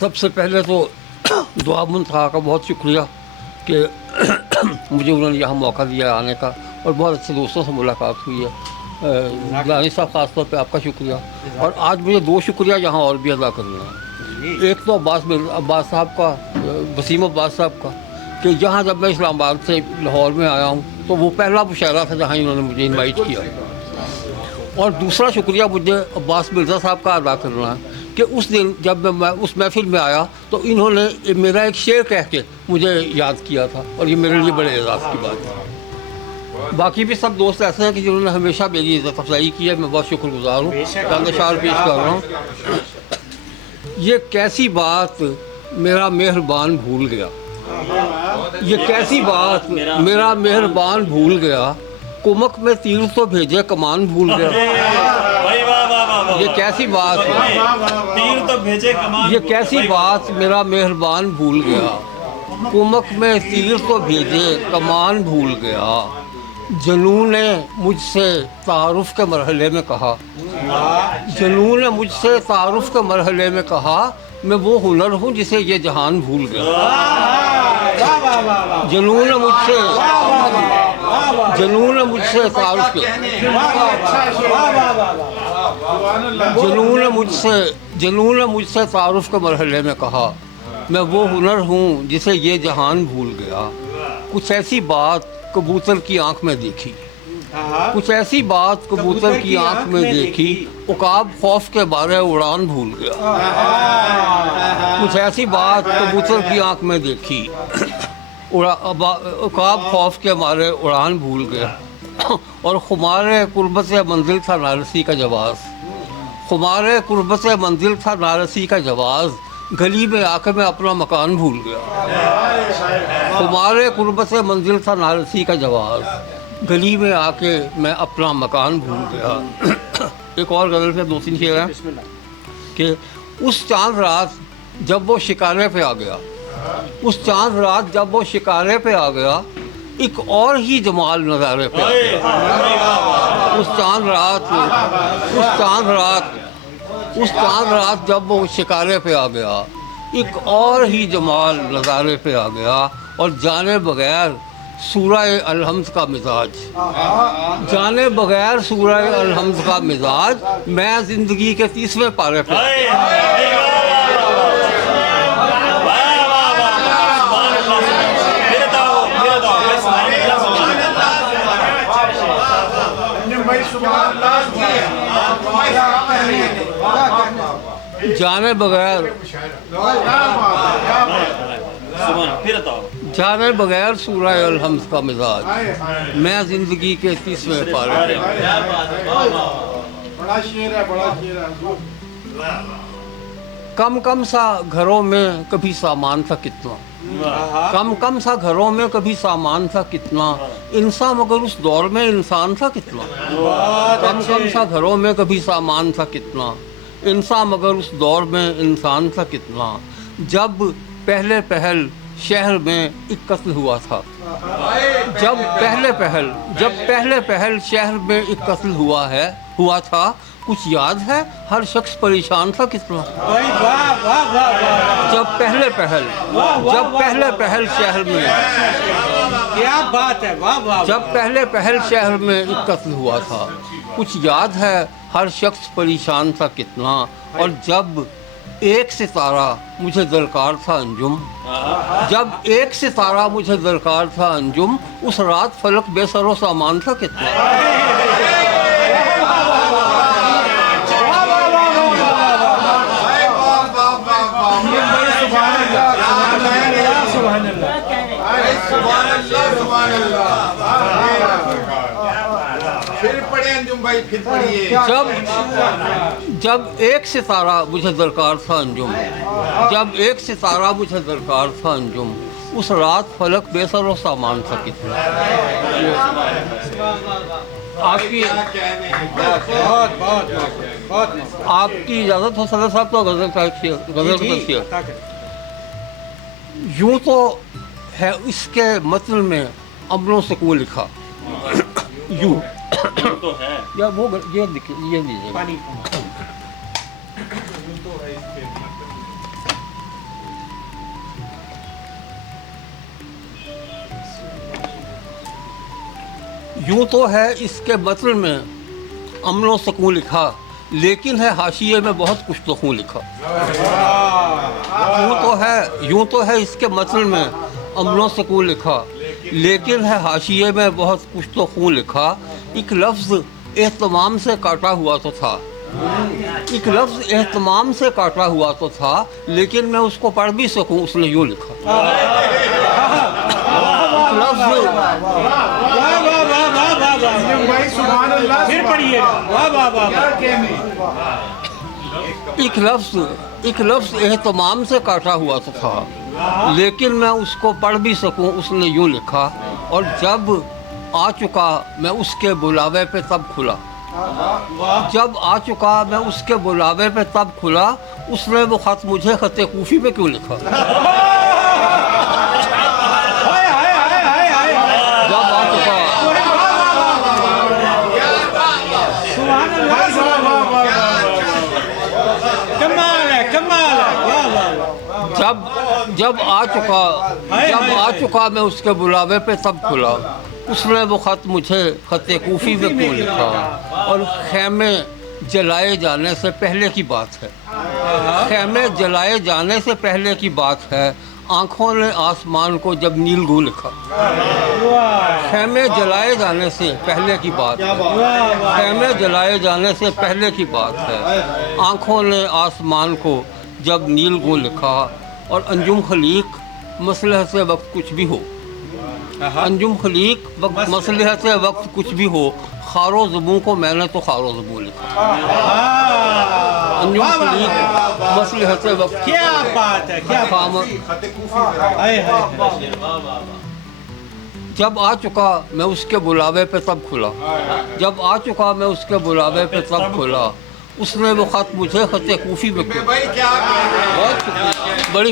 سب سے پہلے تو دعا منتہا کا بہت شکریہ کہ مجھے انہوں نے یہاں موقع دیا آنے کا، اور بہت اچھے دوستوں سے ملاقات ہوئی ہے۔ گلانی صاحب خاص طور پہ آپ کا شکریہ، اور آج مجھے دو شکریہ یہاں اور بھی ادا کرنا ہے۔ ایک تو عباس صاحب کا، وسیم عباس صاحب کا، کہ یہاں جب میں اسلام آباد سے لاہور میں آیا ہوں تو وہ پہلا مشاعرہ تھا جہاں انہوں نے مجھے انوائٹ کیا، اور دوسرا شکریہ مجھے عباس مرزا صاحب کا ادا کرنا ہے کہ اس دن جب میں اس محفل میں آیا تو انہوں نے میرا ایک شعر کہہ کے مجھے یاد کیا تھا، اور یہ میرے لیے بڑے اعزاز کی بات ہے۔ باقی بھی سب دوست ایسے ہیں کہ جنہوں نے ہمیشہ میری عزت افزائی کی ہے، میں بہت شکر گزار ہوں۔ چند اشعار پیش کر رہا ہوں۔ یہ کیسی بات میرا مہربان بھول گیا، یہ کیسی بات میرا مہربان بھول گیا، کمک میں تیر تو بھیجے کمان بھول گیا۔ یہ کیسی بات یہ کیسی بات میرا مہربان بھول گیا، کمک میں تیر تو بھیجے کمان بھول گیا۔ جنون نے مجھ سے تعارف کے مرحلے میں کہا، جنون نے مجھ سے تعارف کے مرحلے میں کہا، میں وہ ہنر ہوں جسے یہ جہان بھول گیا۔ جنون نے مجھ سے تعارف کے جنون نے مجھ سے تعارف کے مرحلے میں کہا، میں وہ ہنر ہوں جسے یہ جہان بھول گیا۔ کچھ ایسی بات کبوتر کی آنکھ میں دیکھی، کچھ ایسی بات کبوتر کی آنکھ میں دیکھی، عقاب خوف کے مارے اڑان بھول گیا۔ کچھ ایسی بات کبوتر کی آنکھ میں دیکھی، عقاب خوف کے مارے اڑان بھول گیا۔ اور خمار قربت منزل تھا نارسی کا جواز، خمار قربت منزل تھا نارسی کا جواز، گلی میں آ کے میں اپنا مکان بھول گیا۔ خمار قربت منزل تھا نارسی کا جواز، گلی میں آ کے میں اپنا مکان بھول گیا۔ ایک اور غزل سے دو تین شعر ہیں کہ اس چاند رات جب وہ شکارے پہ آ گیا، اس چاند رات جب وہ شکارے پہ آ گیا، ایک اور ہی جمال نظارے پہ آ گیا۔ اس چاند رات جب وہ شکارے پہ آ گیا، ایک اور ہی جمال نظارے پہ آ گیا۔ اور جانے بغیر سورہ الحمد کا مزاج، جانے بغیر سورہ الحمد کا مزاج، میں زندگی کے 30ویں پارے پہ جانے بغیر سورہ الحمد کا مزاج، میں زندگی کے 30ویں پارے کم سا گھروں میں کبھی سامان تھا کتنا، کم سا گھروں میں کبھی سامان تھا کتنا، انسان مگر اس دور میں انسان تھا کتنا۔ کم سا گھروں میں کبھی سامان تھا کتنا، انسان مگر اس دور میں انسان تھا کتنا۔ جب پہلے پہل شہر میں ایک قتل ہوا تھا، جب پہلے پہل شہر میں ایک قتل ہوا تھا، کچھ یاد ہے ہر شخص پریشان تھا کتنا۔ جب پہلے پہل شہر میں، کیا بات ہے، واہ واہ۔ جب پہلے پہل شہر میں ایک قتل ہوا تھا، کچھ یاد ہے ہر شخص پریشان تھا کتنا۔ اور جب ایک ستارہ مجھے درکار تھا انجم، جب ایک ستارہ مجھے درکار تھا انجم، اس رات فلک بے سر و سامان تھا کتنا۔ جب ایک ستارہ مجھے درکار تھا انجم، جب ایک ستارہ مجھے درکار تھا انجم، اس رات فلک بے سر و سامان تھا کتنا۔ آپ کی اجازت ہو صدر صاحب تو غزل کا شعر یوں تو ہے اس کے متن میں امن و سکون لکھا، یوں تو ہے یا وہ یہ لیجیے یوں تو ہے اس کے متن میں امن و سکون لکھا، لیکن ہے حاشیے میں بہت کچھ تو خون لکھا۔ یوں تو ہے اس کے متن میں امن و سکون لکھا، لیکن ہے حاشیے میں بہت کچھ تو خون لکھا۔ ایک لفظ اہتمام سے کاٹا ہوا تو تھا، ایک لفظ اہتمام سے کاٹا ہوا تو تھا، لیکن میں اس کو پڑھ بھی سکوں اس نے یوں لکھا۔ ایک لفظ پھر پڑھیے واہ واہ واہ۔ ایک لفظ اہتمام سے کاٹا ہوا تو تھا، لیکن میں اس کو پڑھ بھی سکوں اس نے یوں لکھا۔ اور جب آ چکا میں اس کے بلاوے پہ تب کھلا، جب آ چکا میں اس کے بلاوے پہ تب کھلا، اس نے وہ خط مجھے خط کوفی میں کیوں لکھا۔ جب آ چکا جب آ چکا میں اس کے بلاوے پہ تب کھلا، اس نے وہ خط مجھے خط کوفی میں کیوں لکھا۔ اور خیمے جلائے جانے سے پہلے کی بات ہے، خیمے جلائے جانے سے پہلے کی بات ہے، آنکھوں نے آسمان کو جب نیلگوں لکھا۔ خیمے جلائے جانے سے پہلے کی بات ہے، خیمے جلائے جانے سے پہلے کی بات ہے، آنکھوں نے آسمان کو جب نیلگوں لکھا۔ اور انجم خلیق مصلحت وقت کچھ بھی ہو، انجم خلیق مصلحت وقت کچھ بھی ہو، خار و زبوں کو میں نے تو خار و زبوں لکھا۔ انجم خلیق مصلحت وقت، کیا بات ہے، کیا جب آ چکا میں اس کے بلاوے پہ تب کھلا، جب آ چکا میں اس کے بلاوے پہ تب کھلا، اس نے وہ خط مجھے خط کوفی میں کیا۔ بہت شکریہ، بڑی